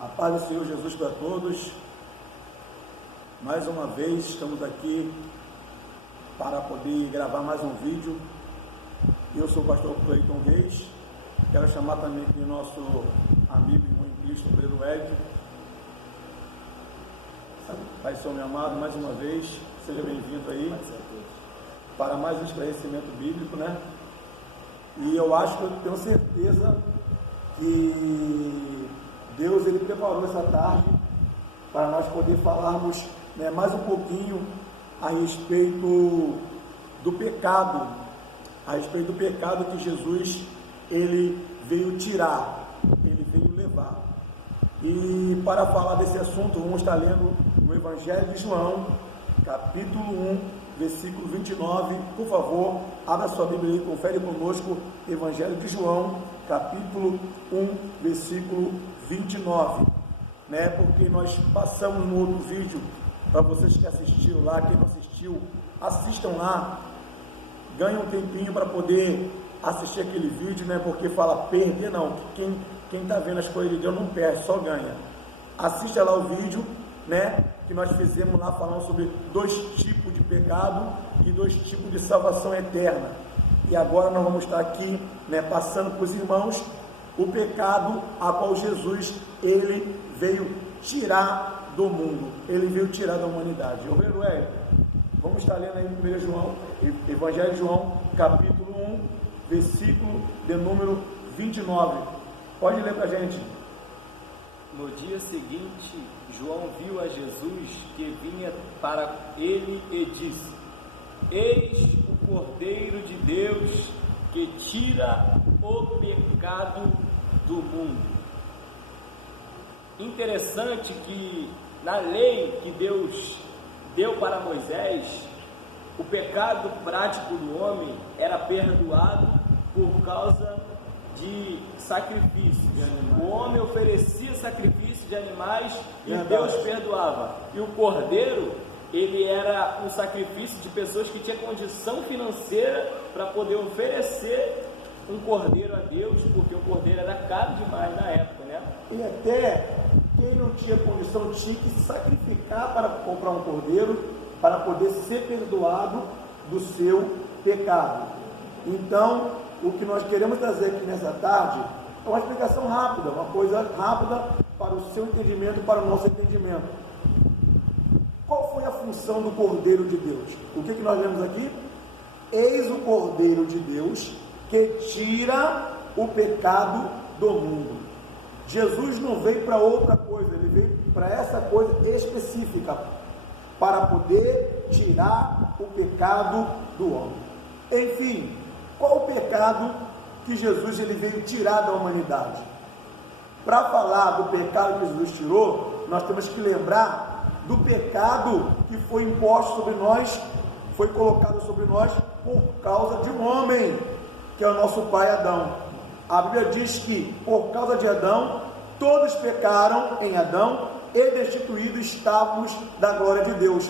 A paz do Senhor Jesus para todos. Mais uma vez estamos aqui para poder gravar mais um vídeo. Eu sou o pastor Cleiton Reis. Quero chamar também aqui o nosso amigo e irmão em Cristo, Pedro Hélio. Pai Senhor meu amado, mais uma vez, seja bem-vindo aí para mais um esclarecimento bíblico, né? E eu acho que eu tenho certeza que Deus ele preparou essa tarde para nós poder falarmos, né, mais um pouquinho a respeito do pecado, que Jesus ele veio tirar, ele veio levar. E para falar desse assunto, vamos estar lendo no Evangelho de João, capítulo 1, versículo 29. Por favor, abra sua Bíblia e confere conosco, Evangelho de João, capítulo 1, versículo 29, né? Porque nós passamos no outro vídeo, para vocês que assistiram lá, quem não assistiu, assistam lá, ganhe um tempinho para poder assistir aquele vídeo, né? Porque fala perder não, quem está vendo as coisas de Deus não perde, só ganha. Assista lá o vídeo, né? Que nós fizemos lá falando sobre 2 tipos de pecado e 2 tipos de salvação eterna. E agora nós vamos estar aqui, né, passando para os irmãos o pecado a qual Jesus ele veio tirar do mundo, ele veio tirar da humanidade. Vamos estar lendo aí em 1 João, Evangelho de João, capítulo 1, versículo de número 29. Pode ler para a gente. No dia seguinte, João viu a Jesus que vinha para ele e disse: Eis o Cordeiro de Deus que tira o pecado do mundo. Interessante que na lei que Deus deu para Moisés, o pecado prático do homem era perdoado por causa de sacrifícios. O homem oferecia sacrifício de animais e Deus perdoava. E o cordeiro, ele era um sacrifício de pessoas que tinham condição financeira para poder oferecer um cordeiro a Deus, porque o cordeiro era caro demais na época, né? E até quem não tinha condição tinha que se sacrificar para comprar um cordeiro, para poder ser perdoado do seu pecado. Então, o que nós queremos trazer aqui nessa tarde é uma explicação rápida, uma coisa rápida para o seu entendimento, para o nosso entendimento. Qual foi a função do Cordeiro de Deus? O que nós lemos aqui? Eis o Cordeiro de Deus que tira o pecado do mundo. Jesus não veio para outra coisa, ele veio para essa coisa específica, para poder tirar o pecado do homem. Enfim, qual o pecado que Jesus ele veio tirar da humanidade? Para falar do pecado que Jesus tirou, nós temos que lembrar do pecado que foi imposto sobre nós, foi colocado sobre nós por causa de um homem, que é o nosso pai Adão. A Bíblia diz que por causa de Adão, todos pecaram em Adão e destituídos estávamos da glória de Deus.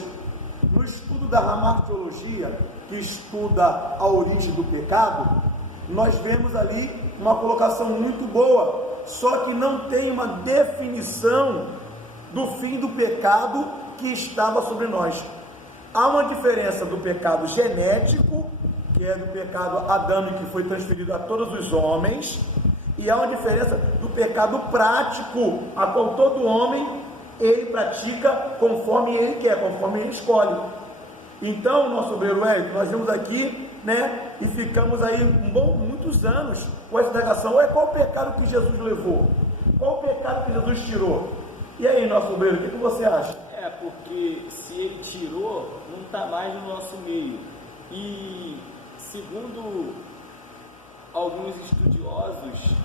No estudo da Ramartiologia, que estuda a origem do pecado, nós vemos ali uma colocação muito boa, só que não tem uma definição do fim do pecado que estava sobre nós. Há uma diferença do pecado genético, que é do pecado adâmico que foi transferido a todos os homens, e há uma diferença do pecado prático, a qual todo homem ele pratica conforme ele quer, conforme ele escolhe. Então, nosso obreiro Hélio, nós vimos aqui, né, e ficamos aí muitos anos com essa indagação. Qual o pecado que Jesus levou? Qual o pecado que Jesus tirou? E aí, nosso obreiro, o que você acha? Porque se ele tirou, não está mais no nosso meio. E segundo alguns estudiosos,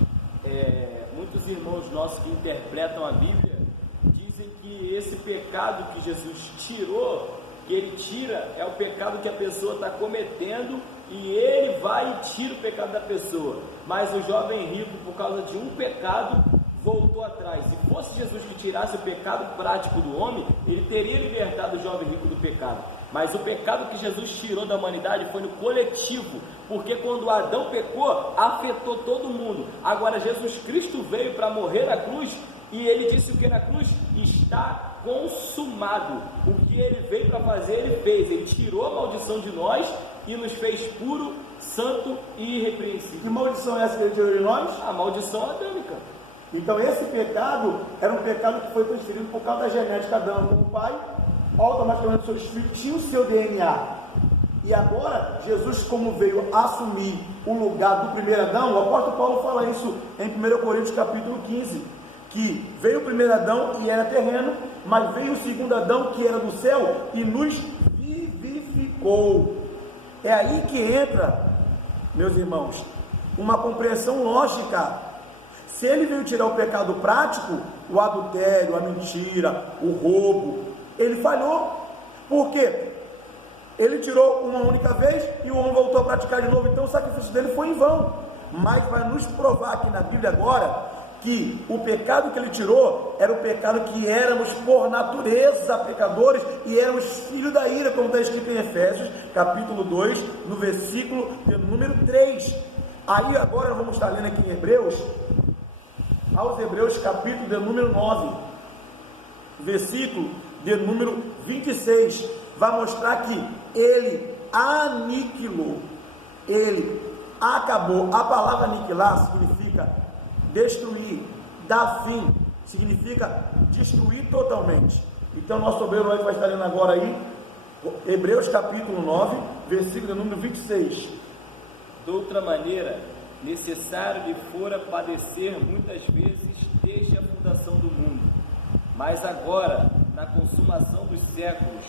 muitos irmãos nossos que interpretam a Bíblia, dizem que esse pecado que Jesus tirou, que ele tira, é o pecado que a pessoa está cometendo, e ele vai e tira o pecado da pessoa. Mas o jovem rico, por causa de um pecado, voltou atrás. Se fosse Jesus que tirasse o pecado prático do homem, ele teria libertado o jovem rico do pecado. Mas o pecado que Jesus tirou da humanidade foi no coletivo, porque quando Adão pecou, afetou todo mundo. Agora Jesus Cristo veio para morrer na cruz, e ele disse o que na cruz? Está consumado. O que ele veio para fazer, ele fez. Ele tirou a maldição de nós e nos fez puro, santo e irrepreensível. Que maldição é essa que ele tirou de nós? A maldição adâmica. Então esse pecado era um pecado que foi transferido por causa da genética. Adão, como pai, automaticamente seus filhos tinham o seu DNA. E agora, Jesus, como veio assumir o lugar do primeiro Adão, o apóstolo Paulo fala isso em 1 Coríntios capítulo 15, que veio o primeiro Adão e era terreno, mas veio o segundo Adão que era do céu e nos vivificou. É aí que entra, meus irmãos, uma compreensão lógica. Se ele veio tirar o pecado prático, o adultério, a mentira, o roubo, ele falhou. Por quê? Ele tirou uma única vez e o homem voltou a praticar de novo, então o sacrifício dele foi em vão. Mas vai nos provar aqui na Bíblia agora que o pecado que ele tirou era o pecado que éramos por natureza pecadores e éramos filhos da ira, como está escrito em Efésios capítulo 2, no versículo de número 3. Aí agora vamos estar lendo aqui em Hebreus, aos Hebreus capítulo de número 9, versículo de número 26, vai mostrar que ele aniquilou, ele acabou. A palavra aniquilar significa destruir, dar fim, significa destruir totalmente. Então nosso obreiro vai estar lendo agora aí, Hebreus capítulo 9, versículo de número 26. De outra maneira, necessário lhe fora padecer muitas vezes desde a fundação do mundo, mas agora, na consumação dos séculos,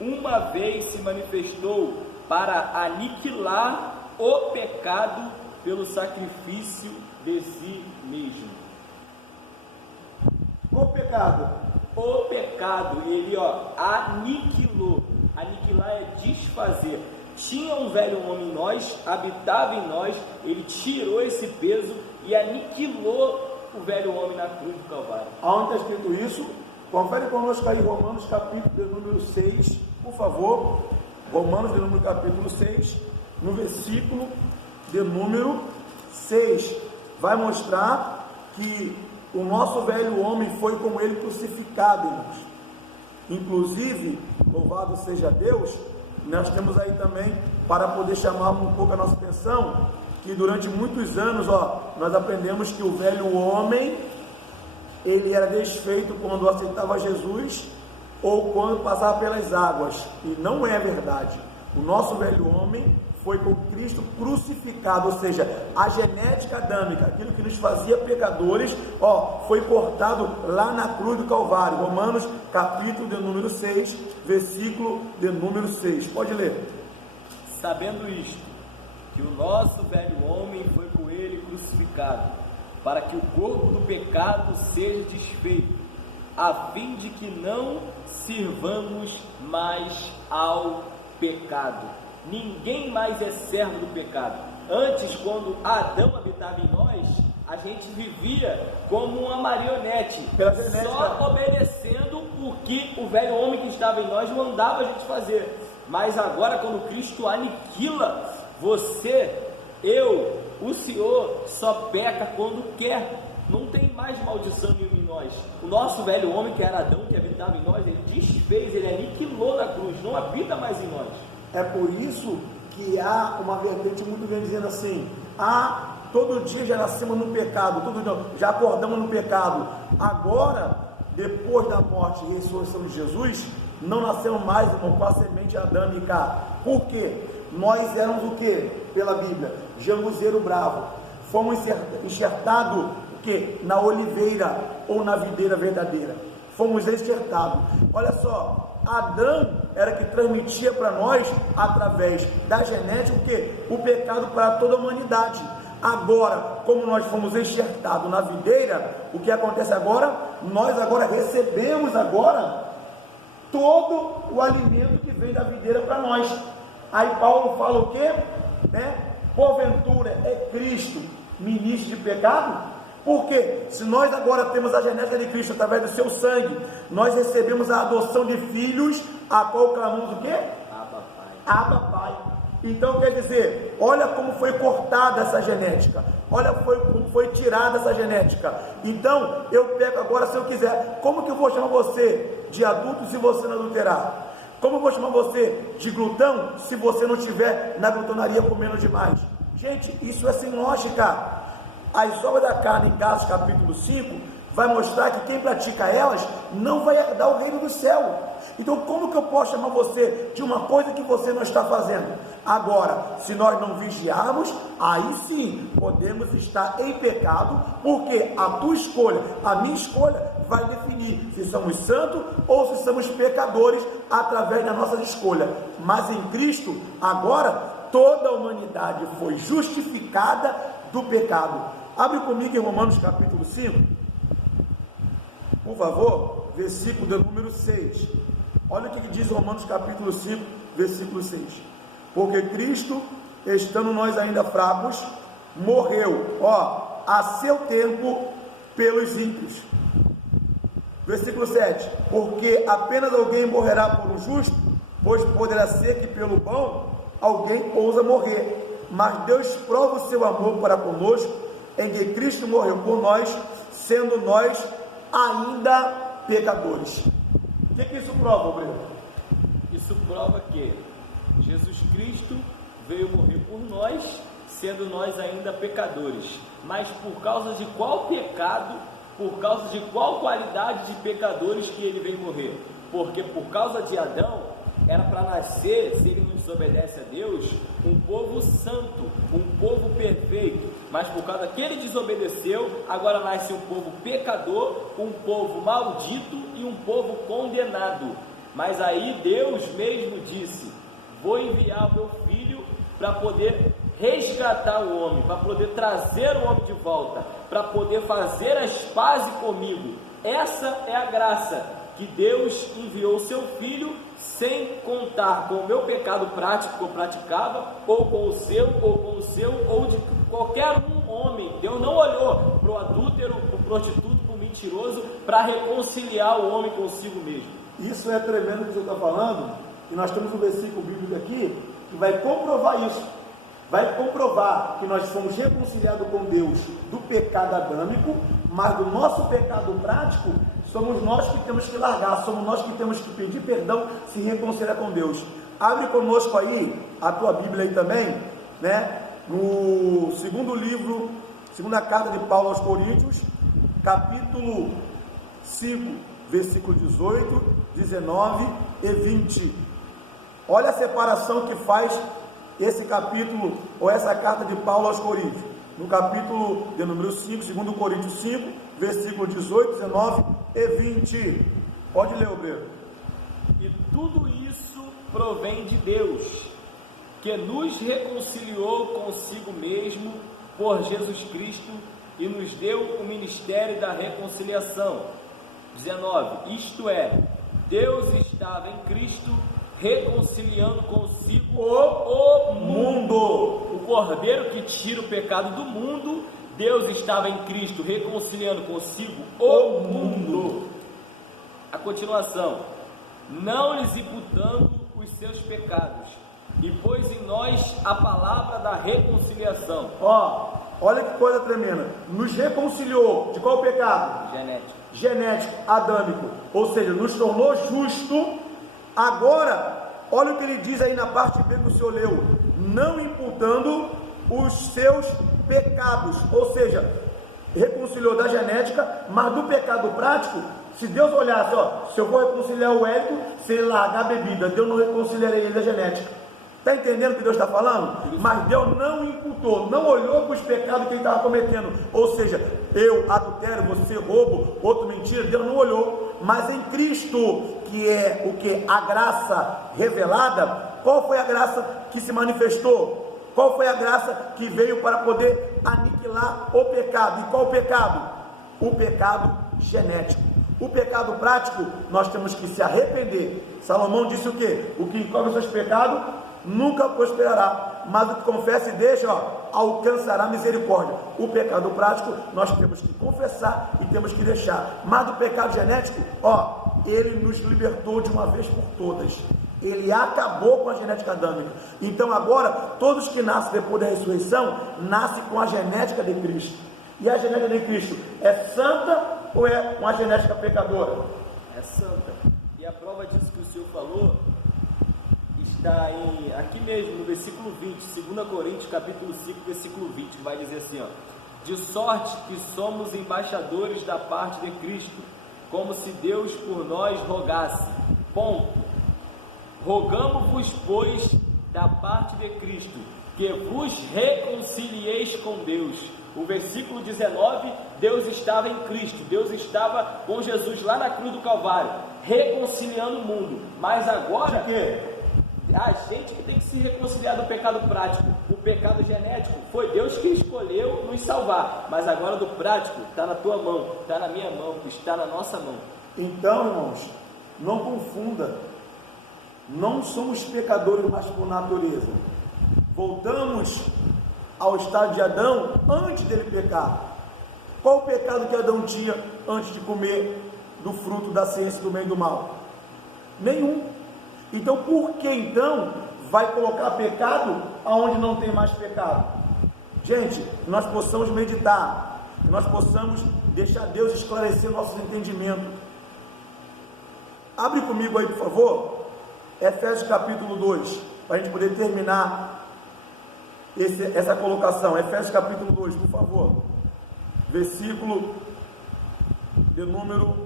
uma vez se manifestou para aniquilar o pecado pelo sacrifício de si mesmo. O pecado? O pecado, ele aniquilou. Aniquilar é desfazer. Tinha um velho homem em nós, habitava em nós, ele tirou esse peso e aniquilou o velho homem na cruz do Calvário. Aonde está escrito isso? Confere conosco aí Romanos capítulo de número 6, por favor. Romanos de número capítulo 6, no versículo de número 6. Vai mostrar que o nosso velho homem foi com ele crucificado, irmãos. Inclusive, louvado seja Deus, nós temos aí também, para poder chamar um pouco a nossa atenção, que durante muitos anos, nós aprendemos que o velho homem, ele era desfeito quando aceitava Jesus ou quando passava pelas águas, e não é verdade. O nosso velho homem foi com Cristo crucificado, ou seja, a genética adâmica, aquilo que nos fazia pecadores, foi cortado lá na cruz do Calvário. Romanos capítulo de número 6, versículo de número 6, pode ler. Sabendo isto, que o nosso velho homem foi com ele crucificado, para que o corpo do pecado seja desfeito, a fim de que não sirvamos mais ao pecado. Ninguém mais é servo do pecado. Antes, quando Adão habitava em nós, a gente vivia como uma marionete, só obedecendo o que o velho homem que estava em nós mandava a gente fazer. Mas agora, quando Cristo aniquila você, eu, o Senhor só peca quando quer. Não tem mais maldição em nós. O nosso velho homem, que era Adão, que habitava em nós, ele desfez, ele aniquilou na cruz, não habita mais em nós. É por isso que há uma vertente muito grande dizendo assim: todo dia já nascemos no pecado, todo dia já acordamos no pecado. Agora, depois da morte e ressurreição de Jesus, não nascemos mais com a semente adâmica. Por quê? Nós éramos o quê? Pela Bíblia, janguzeiro bravo. Fomos enxertados o quê? Na oliveira ou na videira verdadeira. Fomos enxertados. Olha só, Adão era que transmitia para nós, através da genética, o quê? O pecado para toda a humanidade. Agora, como nós fomos enxertados na videira, o que acontece agora? Nós agora recebemos agora todo o alimento que vem da videira para nós. Aí Paulo fala o quê? Porventura é Cristo ministro de pecado? Porque se nós agora temos a genética de Cristo através do seu sangue, nós recebemos a adoção de filhos, a qual clamamos o quê? Abba, Pai. Abba, Pai. Então quer dizer, olha como foi cortada essa genética, olha como foi tirada essa genética. Então eu pego agora, se eu quiser, como que eu vou chamar você de adulto se você não adulterar? Como eu vou chamar você de glutão se você não estiver na glutonaria comendo demais? Gente, isso é sem lógica. As obras da carne em Gálatas capítulo 5 vai mostrar que quem pratica elas não vai herdar o reino do céu. Então como que eu posso chamar você de uma coisa que você não está fazendo? Agora, se nós não vigiarmos, aí sim podemos estar em pecado, porque a tua escolha, a minha escolha vai definir se somos santos ou se somos pecadores através da nossa escolha. Mas em Cristo, agora toda a humanidade foi justificada do pecado. Abre comigo em Romanos capítulo 5, por favor, versículo de número 6. Olha o que diz Romanos capítulo 5, versículo 6. Porque Cristo, estando nós ainda fracos, morreu, a seu tempo, pelos ímpios. Versículo 7. Porque apenas alguém morrerá por um justo, pois poderá ser que pelo bom alguém ousa morrer. Mas Deus prova o seu amor para conosco, em que Cristo morreu por nós, sendo nós ainda pecadores. O que isso prova, Bruno? Isso prova que Jesus Cristo veio morrer por nós, sendo nós ainda pecadores. Mas por causa de qual pecado, por causa de qual qualidade de pecadores que ele veio morrer? Porque por causa de Adão, era para nascer, se ele não desobedece a Deus, um povo santo, um povo perfeito. Mas por causa que ele desobedeceu, agora nasce um povo pecador, um povo maldito e um povo condenado. Mas aí Deus mesmo disse: vou enviar o meu filho para poder resgatar o homem, para poder trazer o homem de volta, para poder fazer as pazes comigo. Essa é a graça que Deus enviou o seu filho, sem contar com o meu pecado prático que eu praticava, ou com o seu, ou de qualquer um homem. Deus não olhou para o adúltero, para o prostituto, para o mentiroso, para reconciliar o homem consigo mesmo. Isso é tremendo que você está falando, e nós temos um versículo bíblico aqui, que vai comprovar isso, vai comprovar que nós somos reconciliados com Deus do pecado adâmico, mas do nosso pecado prático, somos nós que temos que largar, somos nós que temos que pedir perdão, se reconciliar com Deus. Abre conosco aí, a tua Bíblia aí também, né? No segunda carta de Paulo aos Coríntios, capítulo 5, versículo 18, 19 e 20. Olha a separação que faz esse capítulo, ou essa carta de Paulo aos Coríntios. No capítulo de número 5, 2 Coríntios 5, versículo 18, 19 e 20. Pode ler, obreiro. E tudo isso provém de Deus, que nos reconciliou consigo mesmo por Jesus Cristo e nos deu o ministério da reconciliação. 19. Isto é, Deus estava em Cristo reconciliando consigo o mundo. O Cordeiro que tira o pecado do mundo. Deus estava em Cristo reconciliando consigo o mundo. A continuação: não lhes imputando os seus pecados, e pôs em nós a palavra da reconciliação. Olha que coisa tremenda. Nos reconciliou de qual pecado? Genético, adâmico. Ou seja, nos tornou justo. Agora, olha o que ele diz aí na parte B que o senhor leu: não imputando os seus pecados. Ou seja, reconciliou da genética, mas do pecado prático. Se Deus olhasse, se eu vou reconciliar o Érico, se ele largar a bebida, Deus não reconciliaria ele da genética. Está entendendo o que Deus está falando? Mas Deus não imputou, não olhou para os pecados que ele estava cometendo. Ou seja, eu adultério, você roubo, outro mentira, Deus não olhou. Mas em Cristo, que é o que? A graça revelada. Qual foi a graça que se manifestou? Qual foi a graça que veio para poder aniquilar o pecado? E qual o pecado? O pecado genético. O pecado prático, nós temos que se arrepender. Salomão disse o quê? O que encobre os seus pecados, nunca prosperará, mas o que confessa e deixa, alcançará misericórdia. O pecado prático nós temos que confessar e temos que deixar, mas do pecado genético, ele nos libertou de uma vez por todas. Ele acabou com a genética adâmica. Então agora, todos que nascem depois da ressurreição, nascem com a genética de Cristo. E a genética de Cristo é santa ou é uma genética pecadora? É santa. E a prova disso que o Senhor falou está aqui mesmo, no versículo 20, 2 Coríntios, capítulo 5, versículo 20, que vai dizer assim, de sorte que somos embaixadores da parte de Cristo, como se Deus por nós rogasse. Ponto. Rogamo-vos, pois, da parte de Cristo, que vos reconcilieis com Deus. O versículo 19, Deus estava em Cristo, Deus estava com Jesus lá na cruz do Calvário, reconciliando o mundo. Mas agora, a gente que tem que se reconciliar do pecado prático. O pecado genético foi Deus que escolheu nos salvar, mas agora do prático está na tua mão, está na minha mão, está na nossa mão. Então, irmãos, não confunda, não somos pecadores mais por natureza. Voltamos ao estado de Adão antes dele pecar. Qual o pecado que Adão tinha antes de comer do fruto da ciência do bem e do mal? Nenhum. Então, por que então vai colocar pecado aonde não tem mais pecado? Gente, que nós possamos meditar, que nós possamos deixar Deus esclarecer nossos entendimentos. Abre comigo aí, por favor, Efésios capítulo 2, para a gente poder terminar essa colocação. Efésios capítulo 2, por favor, versículo de número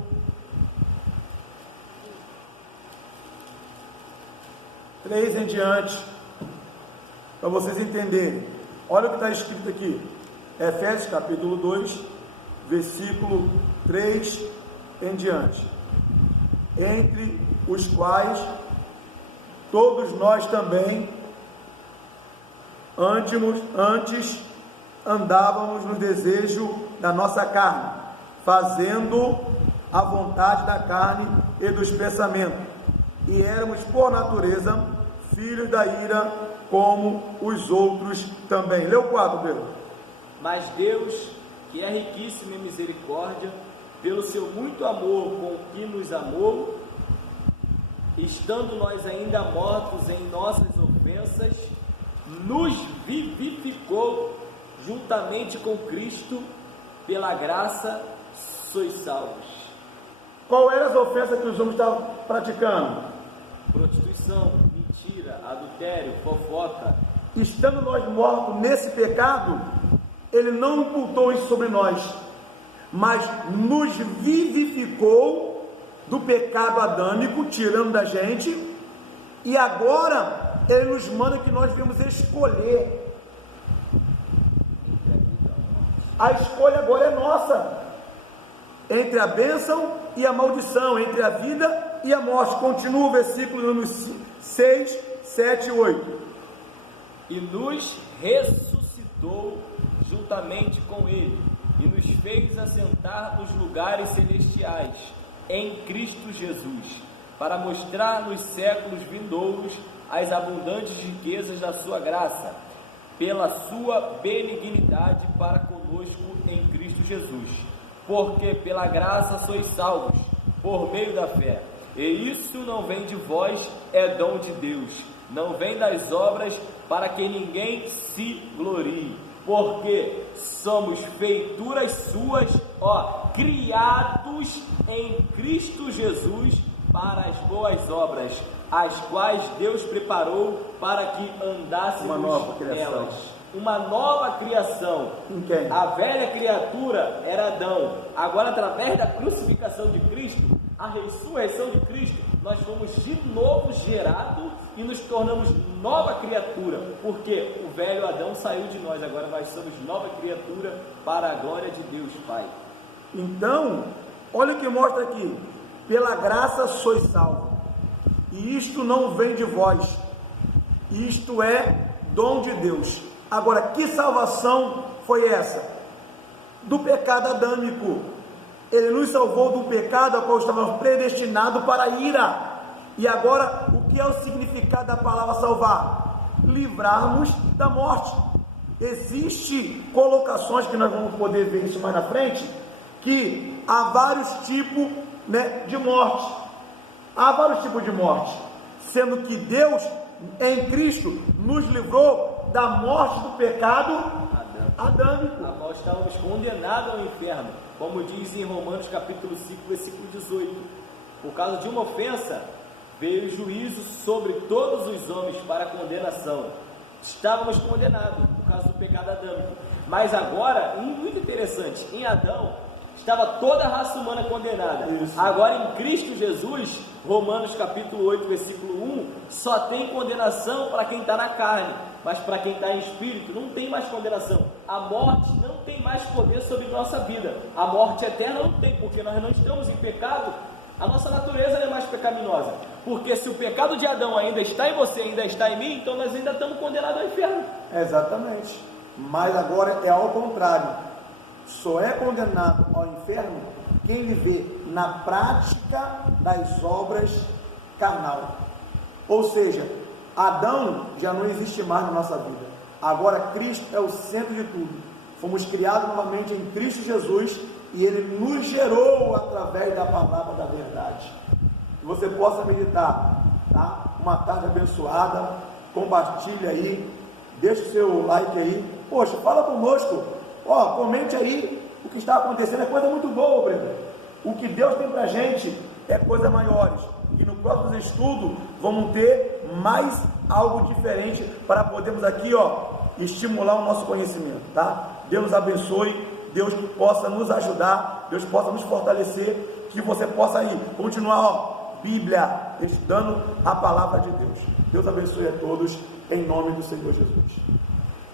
3 em diante, para vocês entenderem. Olha o que está escrito aqui, Efésios capítulo 2, versículo 3 em diante. Entre os quais todos nós também antes andávamos no desejo da nossa carne, fazendo a vontade da carne e dos pensamentos, e éramos por natureza filhos da ira, como os outros também. Lê o 4, Pedro. Mas Deus, que é riquíssimo em misericórdia, pelo seu muito amor com que nos amou, estando nós ainda mortos em nossas ofensas, nos vivificou juntamente com Cristo, pela graça sois salvos. Qual eram as ofensas que os homens estavam praticando? Prostituição, mentira, adultério, fofoca. Estando nós mortos nesse pecado, ele não imputou isso sobre nós, mas nos vivificou do pecado adâmico, tirando da gente, e agora ele nos manda que nós devemos escolher. A escolha agora é nossa, entre a bênção e a maldição, entre a vida e a morte. Continua o versículo número 6, 7 e 8. E nos ressuscitou juntamente com ele, e nos fez assentar nos lugares celestiais, em Cristo Jesus, para mostrar nos séculos vindouros as abundantes riquezas da sua graça, pela sua benignidade para conosco em Cristo Jesus. Porque pela graça sois salvos, por meio da fé. E isso não vem de vós, é dom de Deus. Não vem das obras, para que ninguém se glorie. Porque somos feituras suas, criados em Cristo Jesus para as boas obras, as quais Deus preparou para que andássemos nelas. Uma nova criação. Quem? A velha criatura era Adão. Agora, através da crucificação de Cristo, a ressurreição de Cristo, nós fomos de novo gerados e nos tornamos nova criatura, porque o velho Adão saiu de nós, agora nós somos nova criatura para a glória de Deus Pai. Então, olha o que mostra aqui: pela graça sois salvos, e isto não vem de vós, isto é dom de Deus. Agora, que salvação foi essa? Do pecado adâmico. Ele nos salvou do pecado a qual estávamos predestinados para a ira. E agora, o que é o significado da palavra salvar? livrarmos da morte. Existem colocações que nós vamos poder ver isso mais na frente, que há vários tipos, né, de morte. Há vários tipos de morte, sendo que Deus em Cristo nos livrou da morte do pecado adâmico. Nós estávamos condenados ao inferno, como diz em Romanos capítulo 5, versículo 18. Por causa de uma ofensa, veio o juízo sobre todos os homens para condenação. Estávamos condenados por causa do pecado adâmico. Mas agora, muito interessante, em Adão estava toda a raça humana condenada. Isso. Agora em Cristo Jesus, Romanos capítulo 8, versículo 1, só tem condenação para quem está na carne, mas para quem está em espírito não tem mais condenação. A morte não tem mais poder sobre nossa vida. A morte eterna não tem, porque nós não estamos em pecado. A nossa natureza não é mais pecaminosa, porque se o pecado de Adão ainda está em você, ainda está em mim, então nós ainda estamos condenados ao inferno. Exatamente. Mas agora é ao contrário. Só é condenado ao inferno quem viver na prática das obras carnal. Ou seja, Adão já não existe mais na nossa vida. Agora Cristo é o centro de tudo. Fomos criados novamente em Cristo Jesus e Ele nos gerou através da palavra da verdade. Que você possa meditar, tá? Uma tarde abençoada. Compartilha aí, deixa o seu like aí. Poxa, fala conosco. Ó, comente aí o que está acontecendo. É coisa muito boa, Breno. O que Deus tem pra gente é coisas maiores. E no próximo estudo vamos ter mais algo diferente para podermos aqui, ó, estimular o nosso conhecimento, tá? Deus nos abençoe, Deus possa nos ajudar, Deus possa nos fortalecer, que você possa aí continuar, ó, Bíblia, estudando a palavra de Deus. Deus abençoe a todos, em nome do Senhor Jesus.